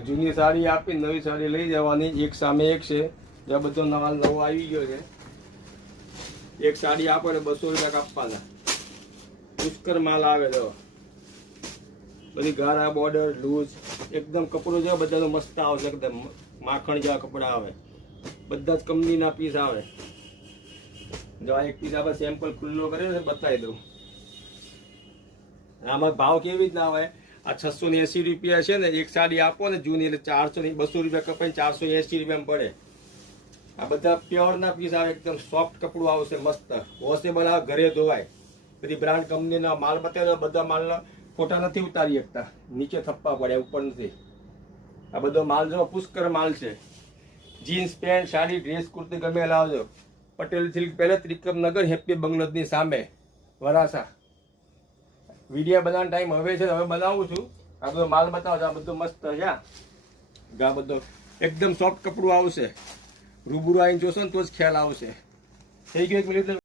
જૂની સાડી આપી નવી સાડી લઈ જવાની, એક સામે એક છે. જ્યાં બધો નવા નવો આવી ગયો છે. એક સાડી આપો એટલે 200 રૂપિયા કાપવાના. પુષ્કર માલ આવે છે, બધી ગારા બોર્ડર લૂઝ એકદમ કપડું છે, બધાનો મસ્ત આવશે, એકદમ માખણ જેવા કપડા આવે, બધા જ કંપનીના પીસ આવે. જો આ એક પીસ આપણે સેમ્પલ ખુલ્લો કરીને બતાવી દઉં. આમાં ભાવ કેવી રીતના આવે, આ 680 રૂપિયા છે ને, એક સાડી આપો ને જૂની એટલે 200 રૂપિયા કપાઈને 480 રૂપિયામાં પડે. આ બધા પ્યોરના પીસ આવે, એકદમ સોફ્ટ કપડું આવશે, મસ્ત વોશેબલ આવે, ઘરે ધોવાય. બધી બ્રાન્ડ કંપનીના માલ બતાવે, બધા માલના ફોટા નથી ઉતારી શકતા, નીચે થપ્પા પડે, ઉપર નથી. આ બધો માલ જો પુષ્કર માલ છે. Jeans pant sari dress kurti ગમે લાવજો. પટેલ સિલ્ક પેલેસ ત્રિકમનગર હેપી બંગલોની સામે વરાસા. વિડીયો બનાવવાનો ટાઈમ હવે છે, હવે બનાવું છું. આ બધો માલ બતાવો, આ બધો મસ્ત છે. આ બધો એકદમ સોફ્ટ કપડું આવશે, રૂબરૂ આવીને જોશો ને તો જ ખ્યાલ આવશે. થઈ ગયું 1 મિનિટ.